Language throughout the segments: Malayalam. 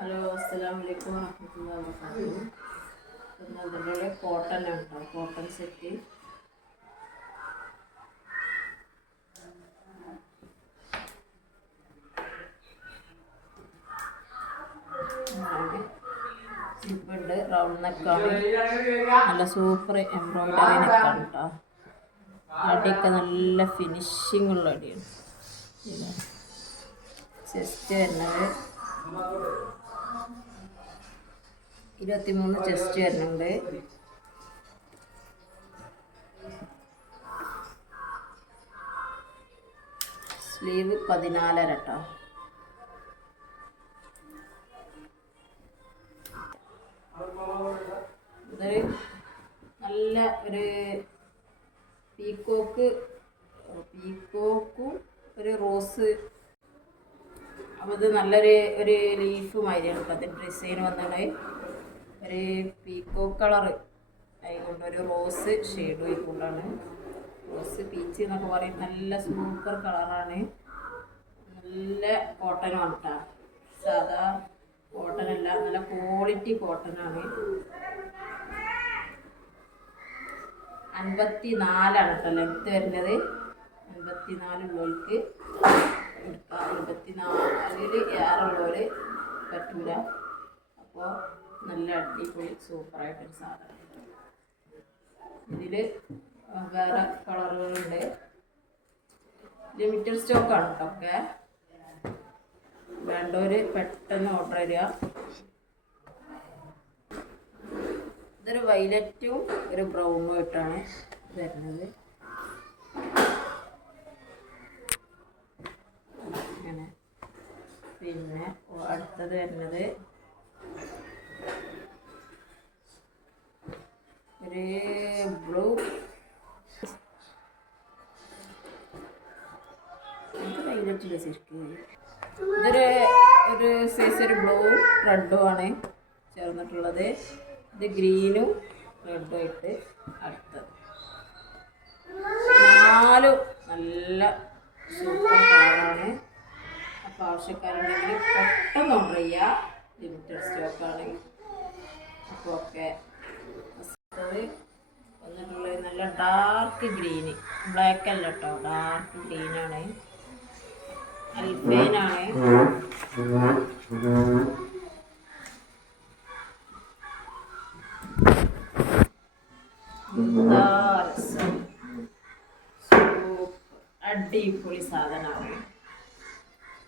ഹലോ അസ്സലാം വലൈക്കും പിന്നെ അതിലുള്ള കോട്ടൺ ആണ് കേട്ടോ കോട്ടൺ സെറ്റ് സിബുണ്ട് റൗണ്ട് നെക്കാണ് നല്ല സൂപ്പർ എംബ്രോയിഡറി നെക്കാണ് കേട്ടോ അടിയൊക്കെ നല്ല ഫിനിഷിംഗ് ഉള്ള അടിയാണ്. ചെസ്റ്റ് വരുന്നത് ഇരുപത്തിമൂന്ന് ചെസ്റ്റ് വരുന്നുണ്ട്. സ്ലീവ് പതിനാലര കേട്ടോ ഇതൊരു നല്ല ഒരു പീക്കോക്ക് പീക്കോക്കും ഒരു റോസ് അപ്പോൾ ഇത് നല്ലൊരു ഒരു ലീഫ് മാതിരിയാണ് ഇപ്പം അതിന്റെ ഡിസൈൻ വന്നത് ഒരു പീക്കോ കളർ അതുകൊണ്ട് ഒരു റോസ് ഷെയ്ഡ് ആയിക്കൊണ്ടാണ് റോസ് പീച്ച് എന്നൊക്കെ പറയും. നല്ല സൂപ്പർ കളറാണ്. നല്ല കോട്ടനാണ് കേട്ടോ സാധാ കോട്ടൺ അല്ല നല്ല ക്വാളിറ്റി കോട്ടനാണ്. അൻപത്തി നാലാണ് കേട്ടോ ലെങ്ത്ത് വരുന്നത്. അൻപത്തി നാലുള്ളവർക്ക് എടുക്കാം അൻപത്തി നാലിൽ ഏറുള്ളവർ പറ്റൂല അപ്പോൾ നല്ല അടിപൊളി സൂപ്പറായിട്ടൊരു സാധനം. ഇതിൽ വേറെ കളറുകളുണ്ട്. ലിമിറ്റഡ് സ്റ്റോക്ക് ആണ് കേട്ടോ ഒക്കെ. വേണ്ടവർ പെട്ടെന്ന് ഓർഡർ ചെയ്യുക ഇതൊരു വൈലറ്റും ഒരു ബ്രൗണും ആയിട്ടാണ് വരുന്നത്. പിന്നെ അടുത്തത് വരുന്നത് വൈലറ്റില്ല ശരിക്കും ഇതൊരു ഒരു സൈസ് ഒരു ബ്ലൂ റെഡും ആണ് ചേർന്നിട്ടുള്ളത്. ഇത് ഗ്രീനും റെഡും ആയിട്ട് അടുത്തത്. നാലും നല്ല സൂപ്പർ കളറാണ് അപ്പോൾ ആവശ്യക്കാരുണ്ടെങ്കിൽ പെട്ടെന്ന് ഓർഡർ ചെയ്യുക ലിമിറ്റഡ് സ്റ്റോക്കാണ് അപ്പോൾ ഓക്കെ അടുത്തത് വന്നിട്ടുള്ളത് നല്ല ഡാർക്ക് ഗ്രീന് ബ്ലാക്ക് അല്ല കേട്ടോ ഡാർക്ക് ഗ്രീനാണ് ആണ്. അടിപൊളി സാധനമാണ്.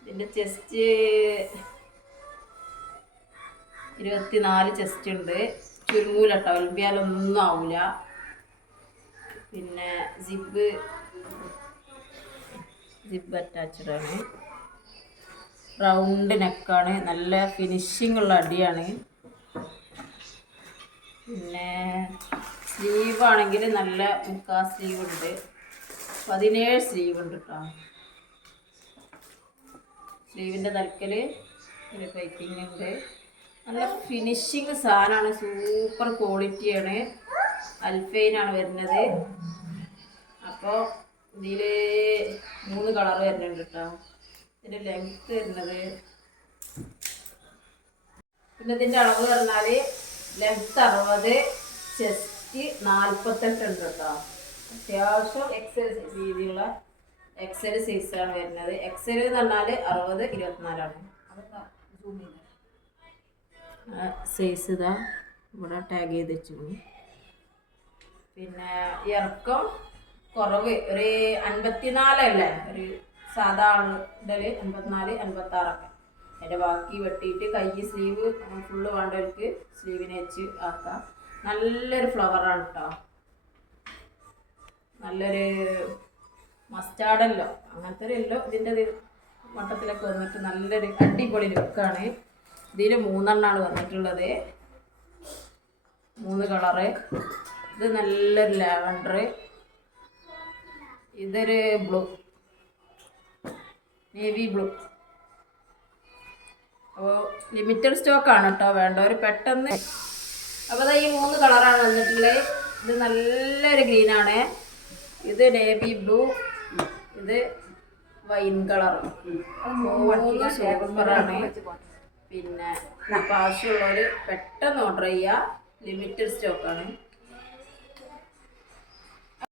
ഇതിന്റെ ചെസ്റ്റ് ഇരുപത്തിനാല് ചെസ്റ്റ് ഉണ്ട്. ചുരുങ്ങൂല കേട്ടോ ഒലിമ്പിയാലൊന്നും ആവില്ല പിന്നെ സിബ് സിബ് അറ്റാച്ച്ഡ് ആണ്. റൗണ്ട് നെക്കാണ് നല്ല ഫിനിഷിംഗ് ഉള്ള അടിയാണ്. പിന്നെ സ്ലീവ് ആണെങ്കിൽ നല്ല മുക്കാ സ്ലീവ് ഉണ്ട്. പതിനേഴ് സ്ലീവ് ഉണ്ട് കേട്ടോ സ്ലീവിന്റെ തലക്കൽ ഒരു പൈപ്പിംഗ് ഉണ്ട്. നല്ല ഫിനിഷിങ് സാധനമാണ്. സൂപ്പർ ക്വാളിറ്റിയാണ് അൽഫൈനാണ് വരുന്നത്. അപ്പോൾ ഇതിൽ മൂന്ന് കളർ വരുന്നുണ്ട് കേട്ടോ. ഇതിന്റെ ലെങ്ത്ത് വരുന്നത്. പിന്നെ ഇതിന്റെ അളവ് പറഞ്ഞാൽ ലെങ്ത്ത് അറുപത് ചെസ്റ്റ് നാൽപ്പത്തെട്ട് ഉണ്ട് കേട്ടോ. അത്യാവശ്യം എക്സൽ രീതിയിലുള്ള എക്സൽ സൈസാണ് വരുന്നത്. എക്സൽ എന്ന് പറഞ്ഞാൽ അറുപത് ഇരുപത്തിനാലാണ്. സൈസ് ഇതാ. ഇവിടെ ടാഗ് ചെയ്ത് വെച്ചു പിന്നെ ഇറക്കം കുറവ്. ഒരു അൻപത്തിനാലല്ലേ? ഒരു സാധാ ആളുടെ അൻപത്തിനാല് അൻപത്തി ആറൊക്കെ അതിന്റെ ബാക്കി വെട്ടിയിട്ട് കൈ സ്ലീവ് ഫുള്ള് വേണ്ടവർക്ക് സ്ലീവിനെ വെച്ച് ആക്കാം. നല്ലൊരു ഫ്ലവറാണ് കേട്ടോ നല്ലൊരു മസ്റ്റാർഡല്ലോ അങ്ങനത്തെ ഒരു ഇതിന്റെ ഇത് വട്ടത്തിലൊക്കെ വന്നിട്ട് നല്ലൊരു അടിപൊളി ലുക്കാണ് ഇതിൽ മൂന്നെണ്ണമാണ് വന്നിട്ടുള്ളത്. മൂന്ന് കളറ് ഇത് നല്ല ലാവൻഡർ ഇതൊരു ബ്ലൂ. Navy blue. അപ്പോൾ ലിമിറ്റഡ് സ്റ്റോക്ക് ആണ് കേട്ടോ വേണ്ടവർ പെട്ടെന്ന്. അപ്പോൾ ഈ മൂന്ന് കളറാണ് വന്നിട്ടുള്ളത് ഇത് നല്ലൊരു ഗ്രീനാണ്. ഇത് നേവി ബ്ലൂ ഇത് വൈൻ കളർ. മൂന്ന് സൂപ്പറാണ്. പിന്നെ അപ്പോൾ പെട്ടെന്ന് ഓർഡർ ചെയ്യുക ലിമിറ്റഡ് സ്റ്റോക്കാണ്.